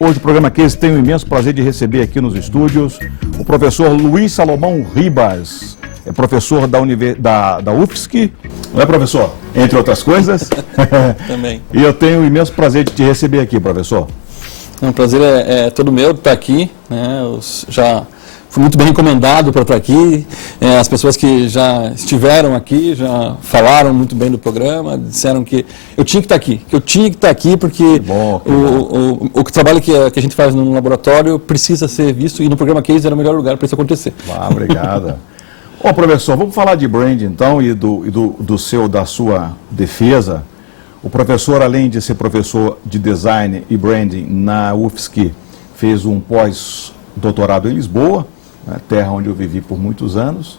Hoje o programa Case tem o imenso prazer de receber aqui nos estúdios o professor Luiz Salomão Ribas. É professor da UFSC, não é, professor? Entre outras coisas. Também. E eu tenho o imenso prazer de te receber aqui, professor. O prazer é todo meu de estar aqui, né? Eu já fui muito bem recomendado para estar aqui. As pessoas que já estiveram aqui já falaram muito bem do programa, disseram que eu tinha que estar aqui, porque o trabalho que a gente faz no laboratório precisa ser visto, e no programa Case era o melhor lugar para isso acontecer. Obrigado. Bom, professor, vamos falar de branding então e da sua defesa. O professor, além de ser professor de design e branding na UFSC, fez um pós-doutorado em Lisboa, né, terra onde eu vivi por muitos anos.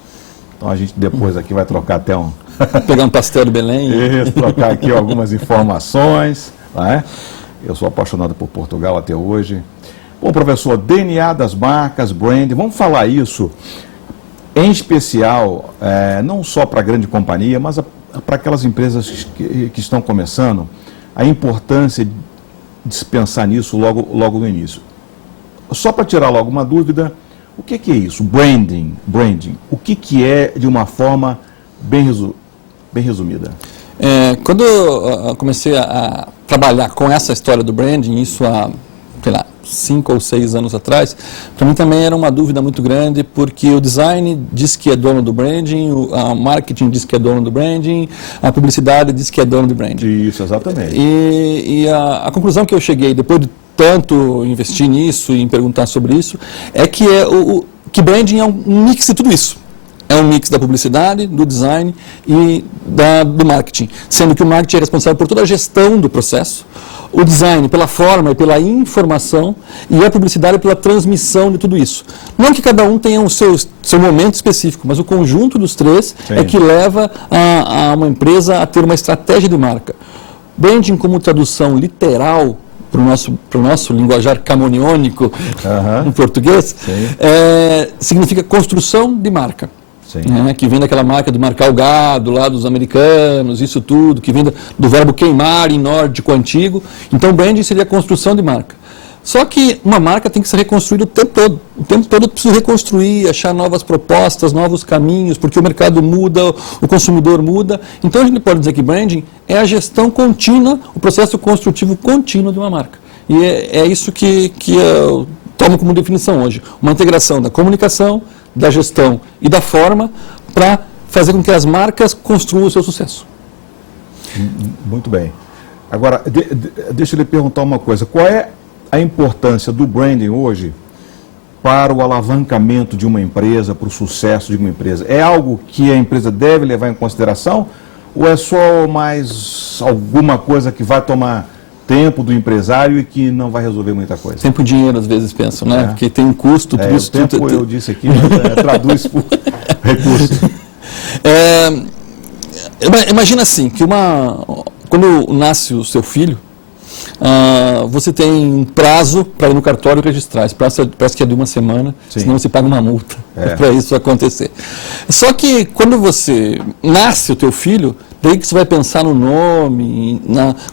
Então a gente depois aqui vai trocar até pegar um pastel de Belém. Isso, trocar aqui algumas informações. Né? Eu sou apaixonado por Portugal até hoje. Bom, professor, DNA das marcas, branding, vamos falar isso em especial, não só para a grande companhia, mas para aquelas empresas que estão começando, a importância de se pensar nisso logo no início. Só para tirar logo uma dúvida, o que é isso? Branding. O que é de uma forma bem resumida? Quando eu comecei a trabalhar com essa história do branding, isso há, 5 ou 6 anos atrás, para mim também era uma dúvida muito grande, porque o design diz que é dono do branding, o marketing diz que é dono do branding, a publicidade diz que é dono do branding. Isso, exatamente. E a conclusão que eu cheguei, depois de tanto investir nisso e em perguntar sobre isso, é que que branding é um mix de tudo isso. É um mix da publicidade, do design e do marketing, sendo que o marketing é responsável por toda a gestão do processo, o design pela forma e pela informação, e a publicidade pela transmissão de tudo isso. Não que cada um tenha o seu momento específico, mas o conjunto dos três é que leva a uma empresa a ter uma estratégia de marca. Branding, como tradução literal para o nosso linguajar camoniônico em português, significa construção de marca. Que vem daquela marca de marcar o gado, lá dos americanos, isso tudo, que vem do verbo queimar em nórdico antigo. Então, branding seria a construção de marca. Só que uma marca tem que ser reconstruída o tempo todo. O tempo todo eu preciso reconstruir, achar novas propostas, novos caminhos, porque o mercado muda, o consumidor muda. Então, a gente pode dizer que branding é a gestão contínua, o processo construtivo contínuo de uma marca. E é isso que eu tomo como definição hoje. Uma integração da comunicação, da gestão e da forma para fazer com que as marcas construam o seu sucesso. Muito bem. Agora, deixa eu lhe perguntar uma coisa. Qual é a importância do branding hoje para o alavancamento de uma empresa, para o sucesso de uma empresa? É algo que a empresa deve levar em consideração ou é só mais alguma coisa que vai tomar tempo do empresário e que não vai resolver muita coisa? Tempo e dinheiro, às vezes, pensam, né? Porque tem um custo, tudo isso. O tempo, eu disse aqui, traduz por recurso. Imagina assim, que quando nasce o seu filho, você tem um prazo para ir no cartório registrar. Esse prazo parece que é de 1 semana, senão você paga uma multa para isso acontecer. Só que quando você nasce o teu filho, daí que você vai pensar no nome,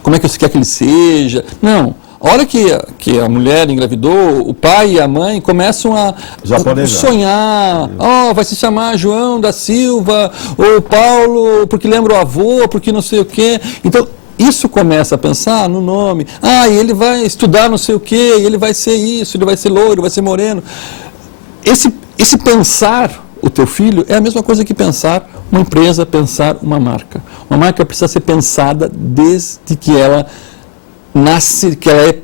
como é que você quer que ele seja. Não. A hora que a mulher engravidou, o pai e a mãe começam a sonhar. Vai se chamar João da Silva, ou Paulo, porque lembra o avô, porque não sei o quê. Então, isso começa a pensar no nome. E ele vai estudar não sei o quê, e ele vai ser isso, ele vai ser loiro, vai ser moreno. Esse pensar o teu filho é a mesma coisa que pensar uma empresa, pensar uma marca. Uma marca precisa ser pensada desde que ela nasce, que ela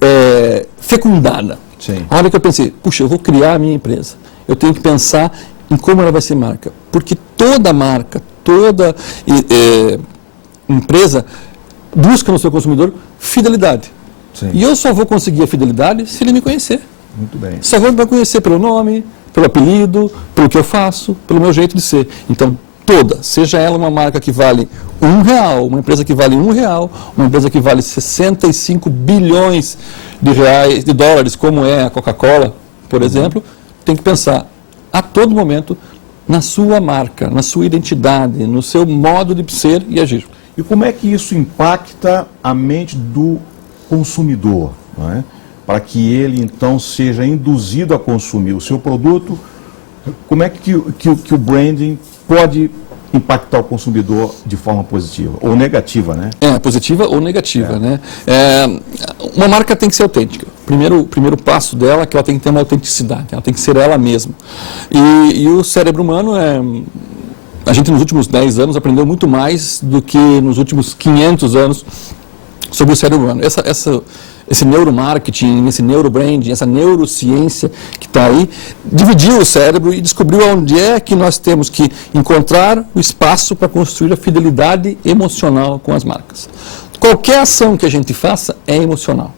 é fecundada. A hora que eu pensei, puxa, eu vou criar a minha empresa, eu tenho que pensar em como ela vai ser marca. Porque toda marca, toda empresa busca no seu consumidor fidelidade. E eu só vou conseguir a fidelidade se ele me conhecer. Muito bem. Só vou me conhecer pelo nome, pelo apelido, pelo que eu faço, pelo meu jeito de ser. Então, seja ela uma marca que vale R$1, uma empresa que vale R$1, uma empresa que vale 65 bilhões de dólares, como é a Coca-Cola, por exemplo, tem que pensar a todo momento na sua marca, na sua identidade, no seu modo de ser e agir. E como é que isso impacta a mente do consumidor? Não é? para que ele então seja induzido a consumir o seu produto? Como é que o branding pode impactar o consumidor de forma positiva ou negativa, né? Positiva ou negativa, né? Uma marca tem que ser autêntica. Primeiro passo dela é que ela tem que ter uma autenticidade, ela tem que ser ela mesma. E o cérebro humano a gente nos últimos 10 anos aprendeu muito mais do que nos últimos 500 anos sobre o cérebro humano. Esse neuromarketing, esse neurobranding, essa neurociência que está aí, dividiu o cérebro e descobriu onde é que nós temos que encontrar o espaço para construir a fidelidade emocional com as marcas. Qualquer ação que a gente faça é emocional.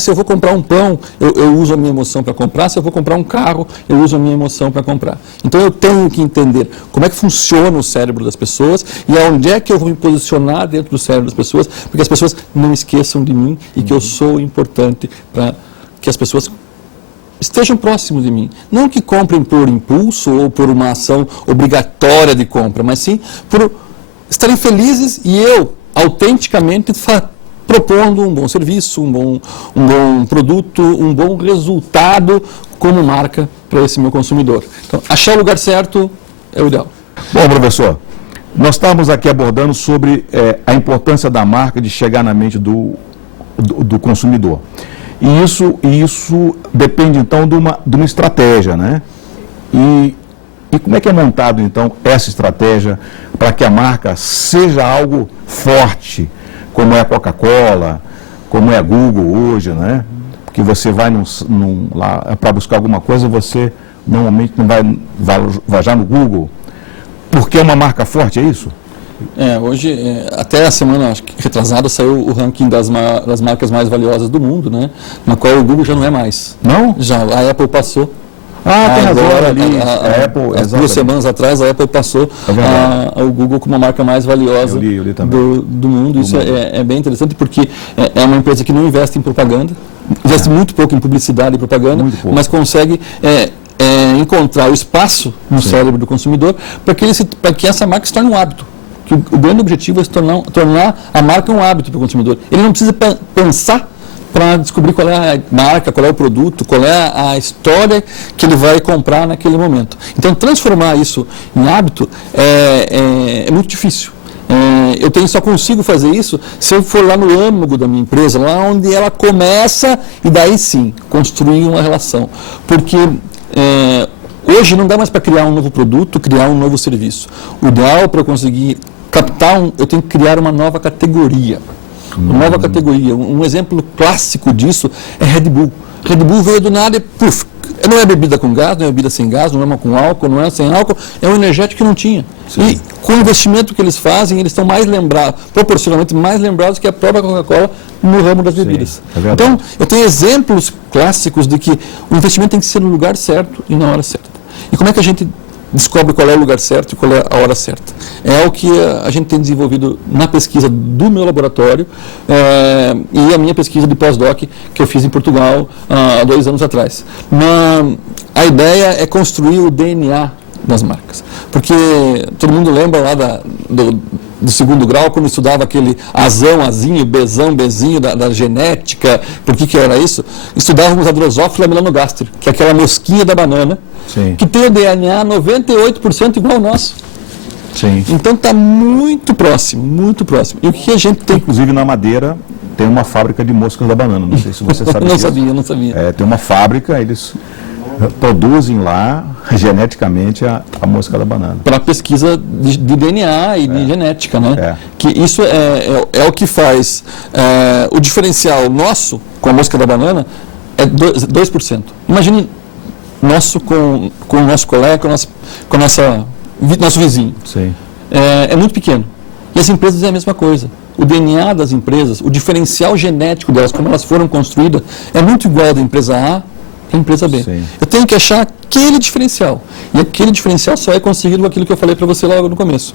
Se eu vou comprar um pão, eu uso a minha emoção para comprar. Se eu vou comprar um carro, eu uso a minha emoção para comprar. Então eu tenho que entender como é que funciona o cérebro das pessoas e aonde é que eu vou me posicionar dentro do cérebro das pessoas, porque as pessoas não esqueçam de mim e que eu sou importante para que as pessoas estejam próximos de mim. Não que comprem por impulso ou por uma ação obrigatória de compra, mas sim por estarem felizes e eu, autenticamente, propondo um bom serviço, um bom produto, um bom resultado como marca para esse meu consumidor. Então, achar o lugar certo é o ideal. Bom, professor, nós estamos aqui abordando sobre a importância da marca de chegar na mente do consumidor. E isso depende, então, de uma estratégia, né? E como é que é montado, então, essa estratégia para que a marca seja algo forte, como é a Coca-Cola, como é a Google hoje, né? Porque você vai lá para buscar alguma coisa, você normalmente não vai já no Google, porque é uma marca forte, é isso? Hoje, até a semana acho que retrasada, saiu o ranking das marcas mais valiosas do mundo, né? Na qual o Google já não é mais. Não? Já, a Apple passou. Tem razão ali. A Apple, 2 semanas atrás, a Apple passou o Google como a marca mais valiosa eu li do mundo. Isso é bem interessante porque é uma empresa que não investe em propaganda, investe muito pouco em publicidade e propaganda, mas consegue encontrar o espaço no cérebro do consumidor para que essa marca se torne um hábito. Que o grande objetivo é tornar a marca um hábito para o consumidor. Ele não precisa pensar para descobrir qual é a marca, qual é o produto, qual é a história que ele vai comprar naquele momento. Então, transformar isso em hábito é muito difícil. Eu só consigo fazer isso se eu for lá no âmago da minha empresa, lá onde ela começa, e daí sim, construir uma relação. Porque hoje não dá mais para criar um novo produto, criar um novo serviço. O ideal para eu conseguir captar, eu tenho que criar uma nova categoria. Uma nova categoria. Um exemplo clássico disso é Red Bull. Red Bull veio do nada e não é bebida com gás, não é bebida sem gás, não é uma com álcool, não é sem álcool, é um energético que não tinha. Sim. E com o investimento que eles fazem, eles estão mais lembrados, proporcionalmente mais lembrados que a própria Coca-Cola no ramo das bebidas. Então, eu tenho exemplos clássicos de que o investimento tem que ser no lugar certo e na hora certa. E como é que a gente descobre qual é o lugar certo e qual é a hora certa? É o que a gente tem desenvolvido na pesquisa do meu laboratório e a minha pesquisa de pós-doc que eu fiz em Portugal há 2 anos atrás. A ideia é construir o DNA das marcas. Porque todo mundo lembra lá do segundo grau, quando estudava aquele azão, azinho, bezão, bezinho da genética. Por que era isso? Estudávamos a Drosophila melanogaster, que é aquela mosquinha da banana, sim, que tem o DNA 98% igual ao nosso. Sim. Então está muito próximo, muito próximo. E o que a gente tem... Inclusive na Madeira tem uma fábrica de moscas da banana, não sei se você sabe disso. Não sabia. Tem uma fábrica, eles produzem lá geneticamente a mosca da banana. Para pesquisa de DNA e de genética, né? Que isso é o que faz o diferencial nosso com a mosca da banana é 2%. Imagine nosso com o nosso colega, com nosso vizinho. Sim. É muito pequeno. E as empresas é a mesma coisa. O DNA das empresas, o diferencial genético delas, como elas foram construídas, é muito igual ao da empresa A a empresa B. Sim. Eu tenho que achar aquele diferencial. E aquele diferencial só é conseguido com aquilo que eu falei para você logo no começo.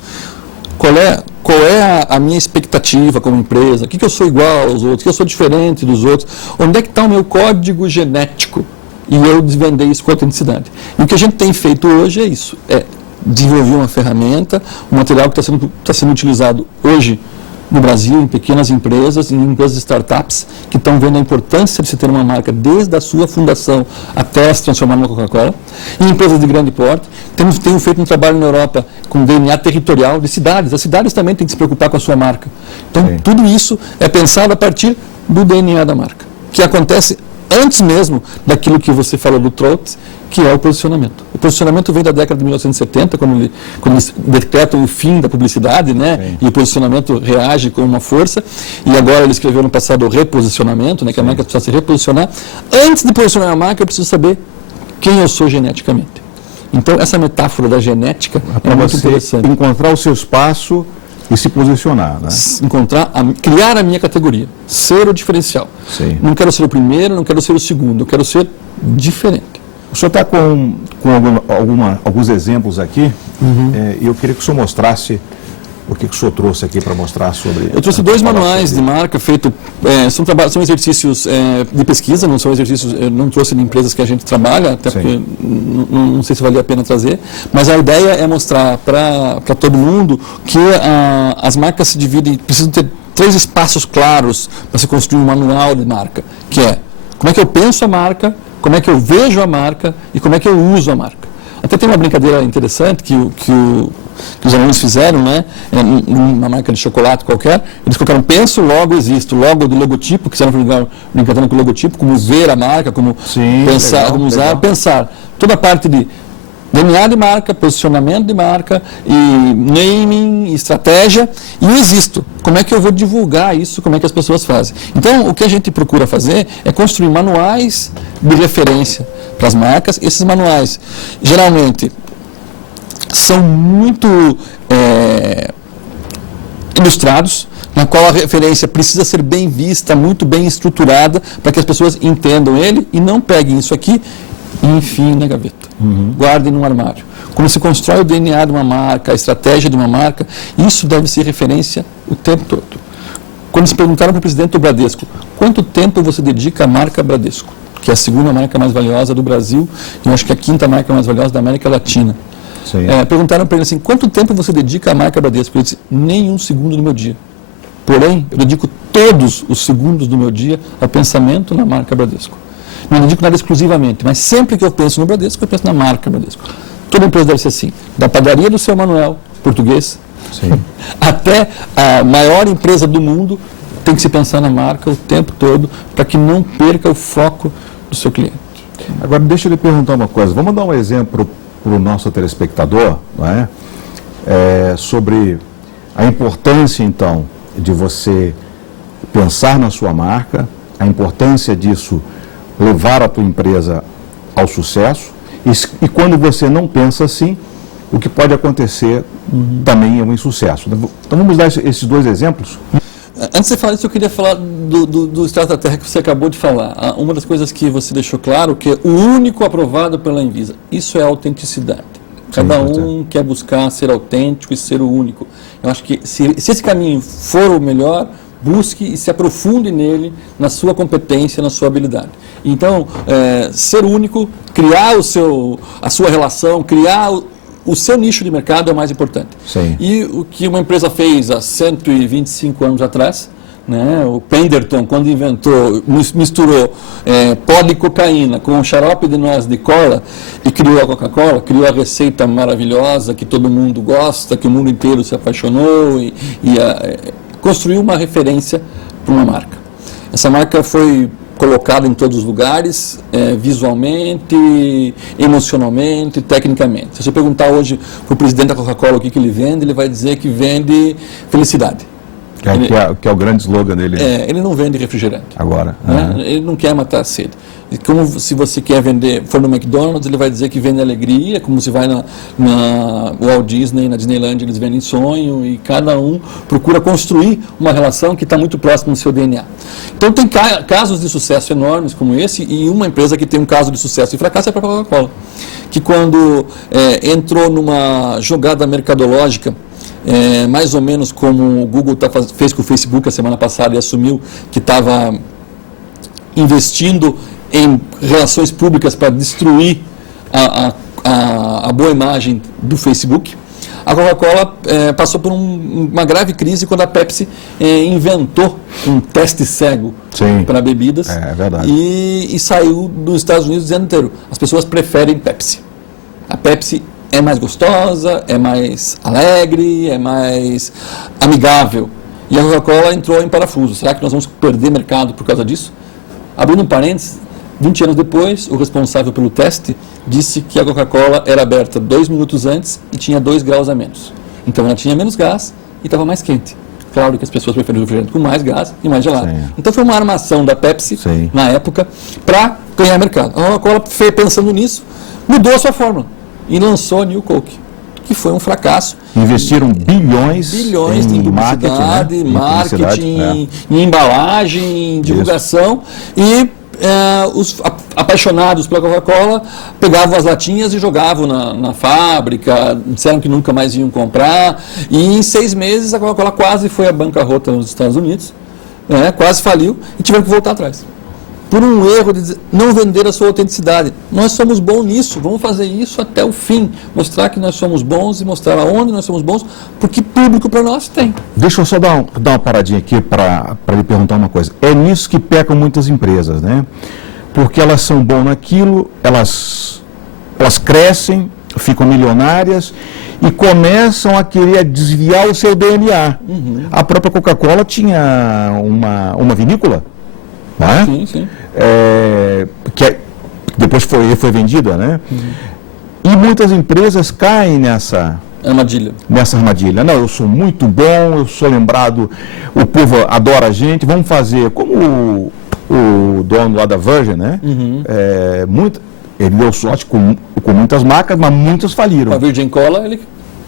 Qual é a minha expectativa como empresa? O que eu sou igual aos outros? O que eu sou diferente dos outros? Onde é que está o meu código genético? E eu desvendei isso com autenticidade. E o que a gente tem feito hoje é isso. É desenvolver uma ferramenta, um material que está sendo utilizado hoje no Brasil, em pequenas empresas, em empresas startups, que estão vendo a importância de se ter uma marca desde a sua fundação até se transformar numa Coca-Cola. E empresas de grande porte. Tenho feito um trabalho na Europa com DNA territorial de cidades. As cidades também têm que se preocupar com a sua marca. Então, tudo isso é pensado a partir do DNA da marca, que acontece antes mesmo daquilo que você falou do Trout, que é o posicionamento. O posicionamento vem da década de 1970, quando eles decretam o fim da publicidade, né? Sim. E o posicionamento reage com uma força. E agora ele escreveu no passado o reposicionamento, né? Que a marca precisa se reposicionar. Antes de posicionar a marca, eu preciso saber quem eu sou geneticamente. Então, essa metáfora da genética é muito interessante. Encontrar o seu espaço e se posicionar, né? Criar a minha categoria, ser o diferencial. Sim. Não quero ser o primeiro, não quero ser o segundo, eu quero ser diferente. O senhor está com alguns exemplos aqui, e eu queria que o senhor mostrasse o que o senhor trouxe aqui para mostrar sobre... Eu trouxe 2 manuais de marca feitos, são exercícios de pesquisa, não são exercícios, eu não trouxe de empresas que a gente trabalha, até Sim. porque não sei se valia a pena trazer, mas a ideia é mostrar para todo mundo que as marcas se dividem, precisam ter 3 espaços claros para se construir um manual de marca, que é como é que eu penso a marca, como é que eu vejo a marca e como é que eu uso a marca. Até tem uma brincadeira interessante que os alunos fizeram, né? Uma marca de chocolate qualquer, eles colocaram penso, logo existo, logo do logotipo, quiseram brincando com o logotipo, como ver a marca, como Sim, pensar, legal, como usar, legal. Pensar. Toda a parte de DNA de marca, posicionamento de marca, e naming, estratégia, e o existo. Como é que eu vou divulgar isso, como é que as pessoas fazem? Então, o que a gente procura fazer é construir manuais de referência para as marcas. Esses manuais, geralmente, são muito ilustrados, na qual a referência precisa ser bem vista, muito bem estruturada, para que as pessoas entendam ele e não peguem isso aqui e enfim na gaveta. Guardem num armário. Quando se constrói o DNA de uma marca, a estratégia de uma marca, isso deve ser referência o tempo todo. Quando se perguntaram para o presidente do Bradesco, quanto tempo você dedica à marca Bradesco, que é a segunda marca mais valiosa do Brasil, e eu acho que é a 5ª marca mais valiosa da América Latina. Perguntaram para ele assim, quanto tempo você dedica à marca Bradesco? Ele disse, nem 1 segundo do meu dia. Porém, eu dedico todos os segundos do meu dia ao pensamento na marca Bradesco. Não dedico nada exclusivamente, mas sempre que eu penso no Bradesco, eu penso na marca Bradesco. Toda empresa deve ser assim, da padaria do seu Manuel, português, Sim. até a maior empresa do mundo, tem que se pensar na marca o tempo todo, para que não perca o foco do seu cliente. Agora, deixa eu lhe perguntar uma coisa. Vamos dar um exemplo para o nosso telespectador, não é? Sobre a importância, então, de você pensar na sua marca, a importância disso levar a tua empresa ao sucesso, e quando você não pensa assim, o que pode acontecer também é um insucesso. Então vamos dar esses 2 exemplos? Antes de você falar isso, eu queria falar do Estrada da Terra que você acabou de falar. Uma das coisas que você deixou claro, que é o único aprovado pela Anvisa. Isso é autenticidade. Cada um quer buscar ser autêntico e ser o único. Eu acho que se esse caminho for o melhor, busque e se aprofunde nele, na sua competência, na sua habilidade. Então, ser único, criar a sua relação, criar o seu nicho de mercado é o mais importante. Sim. E o que uma empresa fez há 125 anos atrás, né, o Penderton, quando misturou pó de cocaína com xarope de noz de cola e criou a Coca-Cola, criou a receita maravilhosa que todo mundo gosta, que o mundo inteiro se apaixonou e construiu uma referência para uma marca. Essa marca foi colocada em todos os lugares, visualmente, emocionalmente, tecnicamente. Se você perguntar hoje para o presidente da Coca-Cola o que ele vende, ele vai dizer que vende felicidade. Que é o grande slogan dele. Ele não vende refrigerante. Agora. Né? Ele não quer matar a sede. E como se você quer vender, for no McDonald's, ele vai dizer que vende alegria, como se vai na Walt Disney, na Disneyland, eles vendem sonho, e cada um procura construir uma relação que está muito próxima do seu DNA. Então tem casos de sucesso enormes como esse, e uma empresa que tem um caso de sucesso e fracasso é a própria Coca-Cola, que quando entrou numa jogada mercadológica, mais ou menos como o Google fez com o Facebook a semana passada e assumiu que estava investindo em relações públicas para destruir a boa imagem do Facebook, A Coca-Cola passou por uma grave crise quando a Pepsi inventou um teste cego para bebidas e saiu dos Estados Unidos dizendo inteiro, as pessoas preferem Pepsi. A Pepsi é mais gostosa, é mais alegre, é mais amigável. E a Coca-Cola entrou em parafuso. Será que nós vamos perder mercado por causa disso? Abrindo um parênteses, 20 anos depois, o responsável pelo teste disse que a Coca-Cola era aberta 2 minutos antes e tinha 2 graus a menos. Então ela tinha menos gás e estava mais quente. Claro que as pessoas preferiam refrigerante com mais gás e mais gelado. Sim. Então foi uma armação da Pepsi, na época, para ganhar mercado. A Coca-Cola, pensando nisso, mudou a sua fórmula e lançou a New Coke, que foi um fracasso. Investiram bilhões em publicidade, marketing, em embalagem, em divulgação. E os apaixonados pela Coca-Cola pegavam as latinhas e jogavam na fábrica, disseram que nunca mais iam comprar. E em 6 meses a Coca-Cola quase foi à bancarrota nos Estados Unidos, quase faliu e tiveram que voltar atrás. Por um erro de não vender a sua autenticidade. Nós somos bons nisso, vamos fazer isso até o fim. Mostrar que nós somos bons e mostrar aonde nós somos bons, porque público para nós tem. Deixa eu só dar uma paradinha aqui para lhe perguntar uma coisa. É nisso que pecam muitas empresas, né? Porque elas são boas naquilo, elas crescem, ficam milionárias e começam a querer desviar o seu DNA. A própria Coca-Cola tinha uma vinícola, não é? Sim, sim. Que depois foi vendida, né? E muitas empresas caem nessa armadilha. Não, eu sou muito bom, eu sou lembrado, o povo adora a gente, vamos fazer como o dono lá da Virgin, né? Ele deu sorte com muitas marcas, mas muitas faliram. A Virgin Cola, ele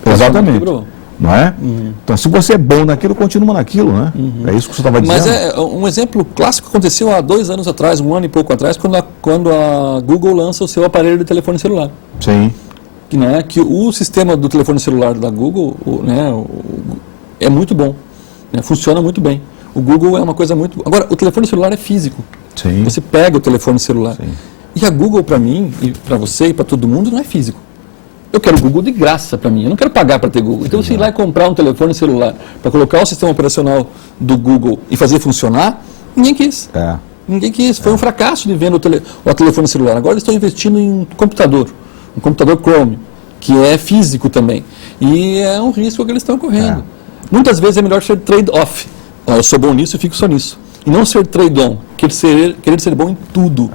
exatamente. Quebrou. Não é? Então, se você é bom naquilo, continua naquilo, né? É isso que você estava dizendo. Mas um exemplo clássico aconteceu há 2 anos atrás, 1 ano e pouco atrás, quando a Google lança o seu aparelho de telefone celular. Sim. Que o sistema do telefone celular da Google é muito bom, funciona muito bem. O Google é uma coisa muito... Agora, o telefone celular é físico. Sim. Você pega o telefone celular. Sim. E a Google, para mim, e para você e para todo mundo, não é físico. Eu quero o Google de graça para mim, eu não quero pagar para ter Google. Então, você ir lá e comprar um telefone celular para colocar o sistema operacional do Google e fazer funcionar, ninguém quis. Ninguém quis. Foi um fracasso de venda o telefone celular. Agora eles estão investindo em um computador Chrome, que é físico também. E é um risco que eles estão correndo. Muitas vezes é melhor ser trade-off. Eu sou bom nisso e fico só nisso. E não ser trade-on, querer ser bom em tudo.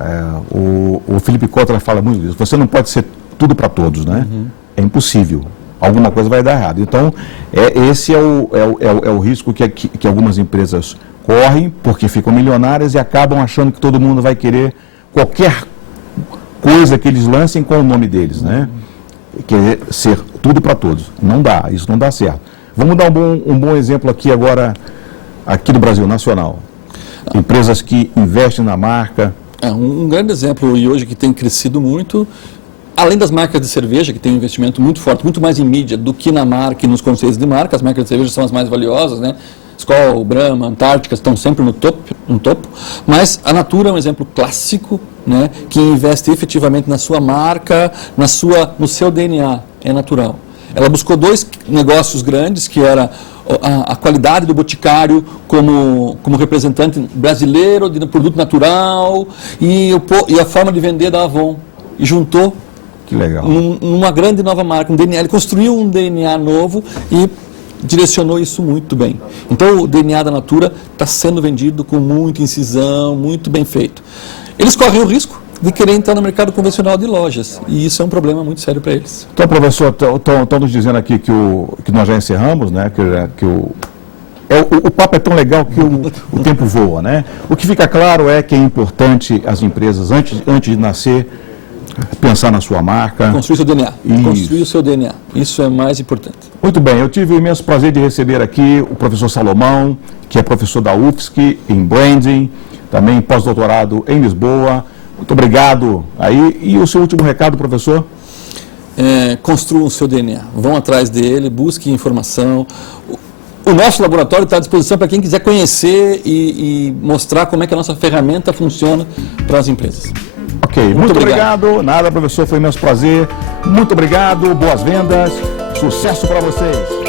O Felipe Kotler fala muito disso. Você não pode ser tudo para todos, né? É impossível. Alguma coisa vai dar errado. Então, esse é o risco que algumas empresas correm, porque ficam milionárias e acabam achando que todo mundo vai querer qualquer coisa que eles lancem com o nome deles, né? Querer ser tudo para todos. Não dá, isso não dá certo. Vamos dar um bom exemplo aqui agora, aqui do Brasil, nacional. Empresas que investem na marca. Um grande exemplo, e hoje que tem crescido muito, além das marcas de cerveja, que tem um investimento muito forte, muito mais em mídia do que na marca e nos conceitos de marca. As marcas de cerveja são as mais valiosas, né? Skol, Brahma, Antártica estão sempre no topo, mas a Natura é um exemplo clássico, né, que investe efetivamente na sua marca, no seu DNA, é natural. Ela buscou 2 negócios grandes, que era a qualidade do Boticário como representante brasileiro de produto natural e a forma de vender da Avon. E juntou que legal. Uma grande nova marca, um DNA. Ele construiu um DNA novo e direcionou isso muito bem. Então o DNA da Natura está sendo vendido com muita incisão, muito bem feito. Eles correm o risco de querer entrar no mercado convencional de lojas, e isso é um problema muito sério para eles. Então, professor, estão nos dizendo aqui que nós já encerramos, né? O papo é tão legal que o tempo voa, né? O que fica claro é que é importante as empresas, antes de nascer, pensar na sua marca. Construir seu DNA. Construir o seu DNA. Isso é mais importante. Muito bem, eu tive o imenso prazer de receber aqui o professor Salomão, que é professor da UFSC em Branding, também pós-doutorado em Lisboa. Muito obrigado. E o seu último recado, professor? Construam o seu DNA. Vão atrás dele, busquem informação. O nosso laboratório está à disposição para quem quiser conhecer e mostrar como é que a nossa ferramenta funciona para as empresas. Ok, muito obrigado. Nada, professor, foi imenso prazer. Muito obrigado, boas vendas, Sucesso para vocês!